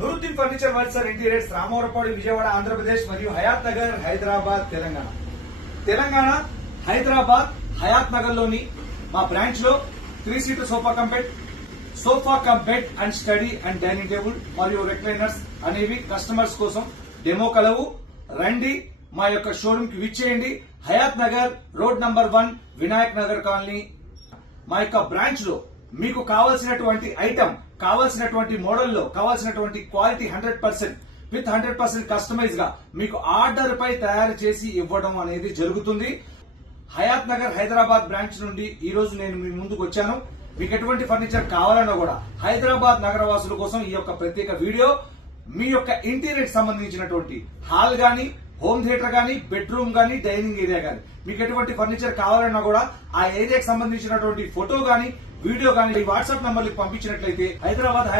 Nooruddin furniture works interiors Ramavarapadu Vijayawada Andhra Pradesh మరియు హయాత్ నగర్ హైదరాబాద్ తెలంగాణ హైదరాబాద్ హయాత్ నగర్ లోని మా బ్రాంచ్ లో 3 seater sofa cum bed and study and dining table మరియు రిక్లైనర్స్ అనేవి కస్టమర్స్ కోసం డెమో కలవు. రండి మా యొక్క షోరూమ్ కి విచ్చేయండి. Hayathnagar road number 1 Vinayak Nagar colony. మా యొక్క బ్రాంచ్ లో మీకు కావాల్సినటువంటి ఐటమ్, కావాల్సినటువంటి మోడల్లో, కావాల్సినటువంటి క్వాలిటీ 100% విత్ 100% కస్టమైజ్ గా మీకు ఆర్డర్ పై తయారు చేసి ఇవ్వడం అనేది జరుగుతుంది. హయాత్ నగర్ హైదరాబాద్ బ్రాంచ్ నుండి ఈ రోజు నేను మీ ముందుకు వచ్చాను. మీకు ఎటువంటి ఫర్నిచర్ కావాలన్నా కూడా హైదరాబాద్ నగరవాసుల కోసం ఈ యొక్క ప్రత్యేక వీడియో. మీ యొక్క ఇంటీరియర్ సంబంధించినటువంటి హాల్ గానీ, హోమ్ థియేటర్ గానీ, బెడ్రూమ్ గానీ, డైనింగ్ ఏరియా గానీ మీకు ఎటువంటి ఫర్నిచర్ కావాలన్నా కూడా ఆ ఏరియాకి సంబంధించినటువంటి ఫోటో గానీ, వీడియో గానీ వాట్సాప్ నంబర్లకు పంపించినట్లయితే హైదరాబాద్